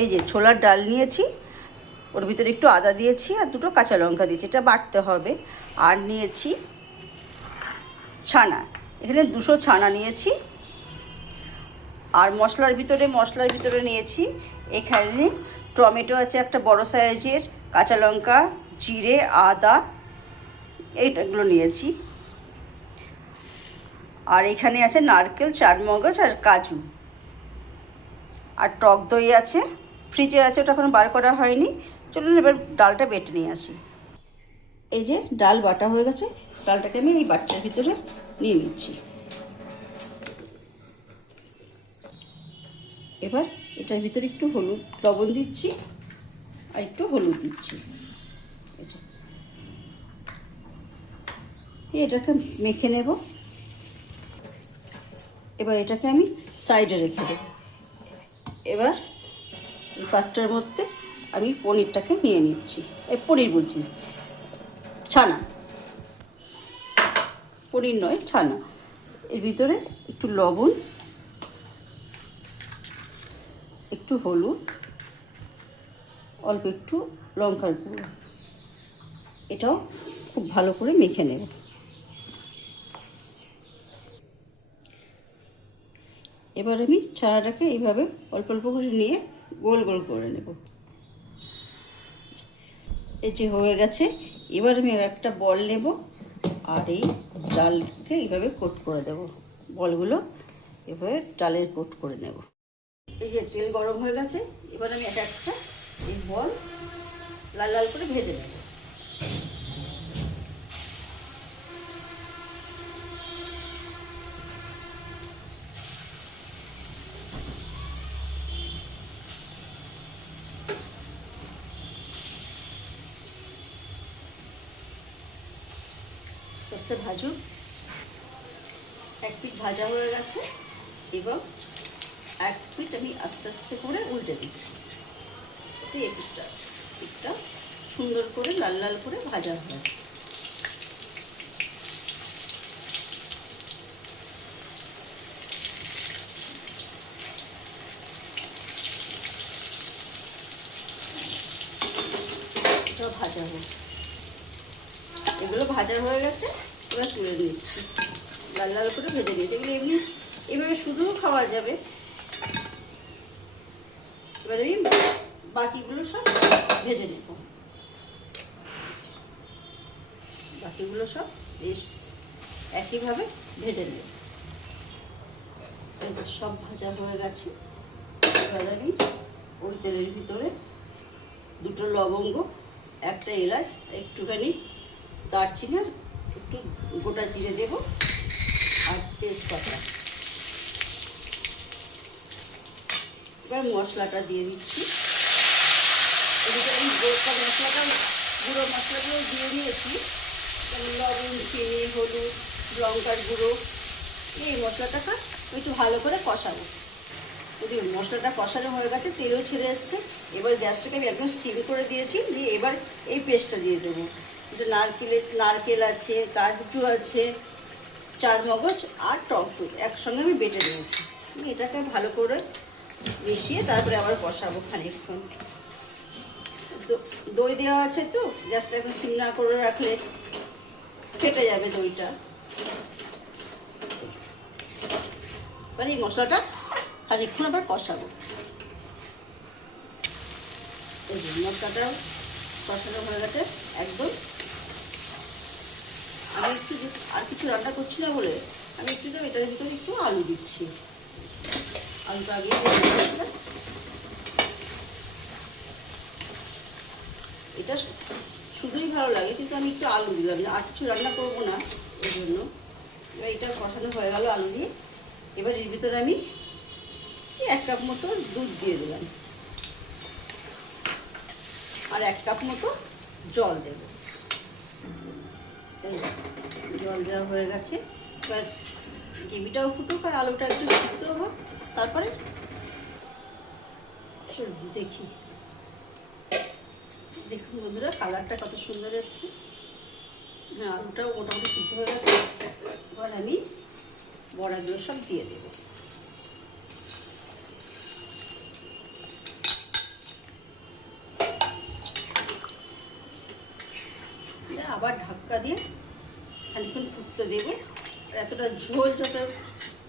এই যে ছোলার ডাল নিয়েছি, ওর ভিতরে একটু আদা দিয়েছি আর দুটো কাঁচা লঙ্কা দিয়েছি, এটা বাটতে হবে। আর নিয়েছি ছানা, এখানে 200 ছানা নিয়েছি। আর মশলার ভিতরে নিয়েছি এখানে টমেটো আছে একটা বড় সাইজের, কাঁচা লঙ্কা, জিরে, আদা, এইগুলো নিয়েছি। আর এখানে আছে নারকেল, চারমগজ আর কাজু। আর টক দই আছে, ফ্রিজে আছে, ওটা এখনো বার করা হয়নি। চলুন এবার ডালটা বেটে নিয়ে আসি। এই যে ডাল বাটা হয়ে গেছে, ডালটাকে আমি এই বাটির ভিতরে নিয়ে নিচ্ছি। এবার এটার ভিতরে একটু হলুদ, লবণ দিচ্ছি আর একটু হলুদ দিচ্ছি। এটাকে মেখে নেব। এবার এটাকে আমি সাইডে রেখে দেব। এবার এই পাত্রের মধ্যে আমি পনিরটাকে নিয়ে নিচ্ছি। পনির বলছি, ছানা, পনির নয় ছানা। এর ভিতরে একটু লবণ, একটু হলুদ, অল্প একটু লঙ্কার গুঁড়ো, এটাও খুব ভালো করে মেখে নেব। এবার আমি ছানাটাকে এইভাবে অল্প অল্প করে নিয়ে গোল গোল করে নেব। এই যে হয়ে গেছে, এবার আমি একটা বল নেব আর এই ডালকে এইভাবে কোট করে দেব। বলগুলো এভাবে ডালের কোট করে নেব। এই যে তেল গরম হয়ে গেছে, এবার আমি একটা একটা এই বল লাল লাল করে ভেজে নেব। আস্তে আস্তে ভাজুন। এক পিঠ ভাজা হয়ে গেছে, এবং এক পিঠ আমি আস্তে আস্তে করে উল্টে দিচ্ছি, এতে এই পিঠটা সুন্দর করে লাল লাল করে ভাজা হয়। এটাও ভাজা হোক। এগুলো ভাজা হয়ে গেছে, এবার তুলে নিচ্ছি। লাল লাল করে ভেজে নিয়েছি। এগুলো এমনি এইভাবে শুধুও খাওয়া যাবে। এবার আমি বাকিগুলো সব ভেজে নেব। বাকিগুলো সব বেশ একইভাবে ভেজে নেব। এটা সব ভাজা হয়ে গেছে। এবার আমি ওই তেলের ভিতরে দুটো লবঙ্গ, একটা এলাচ, একটুখানি দারচিনি আর একটু গোটা জিরে দেব, আর তেজপাতা। এবার মশলাটা দিয়ে দিচ্ছি। এদিকে আমি গুঁড়ো মশলাগুলো দিয়ে নিয়েছি, লবণ, চিনি, হলুদ, লঙ্কার গুঁড়ো। এই মশলাটাকে একটু ভালো করে কষাবো। যদি মশলাটা কষানো হয়ে গেছে, তেলও ছেড়ে এসছে, এবার গ্যাসটাকে আমি একদম সিম করে দিয়েছি। দিয়ে এবার এই পেস্টটা দিয়ে দেবো। নারকেল আছে, কাজু আছে, চারমগজ আর টক দই একসঙ্গে আমি বেটে নিয়েছি। এটাকে ভালো করে মিশিয়ে তারপরে আবার কষাবো খানিকক্ষণ। দই দেওয়া আছে তো, গ্যাসটা একদম সিম না করে রাখলে ফেটে যাবে দইটা। এবার এই মশলাটা খানিকক্ষণ আবার কষাবো। এই যে মশলাটাও কষানো হয়ে গেছে একদম। আমি একটু আর কিছু রান্না করছি না বলে আমি একটু এটার ভিতরে একটু আলু দিচ্ছি। আলুটা আগে এটা শুধুই ভালো লাগে, কিন্তু আমি একটু আলু দিলাম না, আর কিছু রান্না করবো না এই জন্য। এবার এটা কষানো হয়ে গেল আলু দিয়ে। এবার এর ভিতরে আমি 1 কাপ মতো দুধ দিয়ে দিলাম, আর 1 কাপ মতো জল দেব। জল দেওয়া হয়ে গেছে। এবার গ্রেভিটাও ফুটুক আর আলুটা একটু সিদ্ধ হোক, তারপরে দেখি। দেখুন বন্ধুরা, কালারটা কত সুন্দর এসছে। হ্যাঁ, আলুটাও মোটামুটি সিদ্ধ হয়ে গেছে। এবার আমি বড়াগুলো সব দিয়ে দেব। আবার ঢাকা দিয়ে খানিকক্ষণ ফুটতে দেবো। আর এতটা ঝোল যত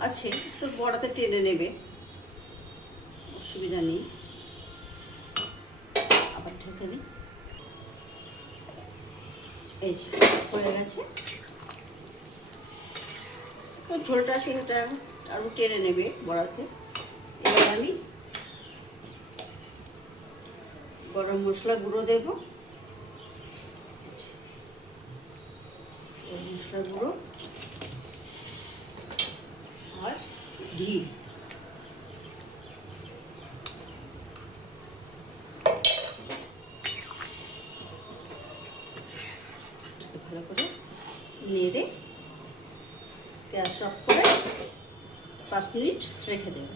আছে তো বড়াতে টেনে নেবে, অসুবিধা নেই। আবার ঢেকে দিই। এই যে হয়ে গেছে, ঝোলটা আছে এটা আরও টেনে নেবে বড়াতে। এবার আমি গরম মশলা গুঁড়ো দেব, গরম মশলা গুঁড়ো আর ঘি। ভালো করে নেড়ে গ্যাস অফ করে 5 মিনিট রেখে দেব।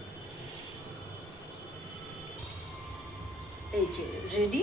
এই যে রেডি।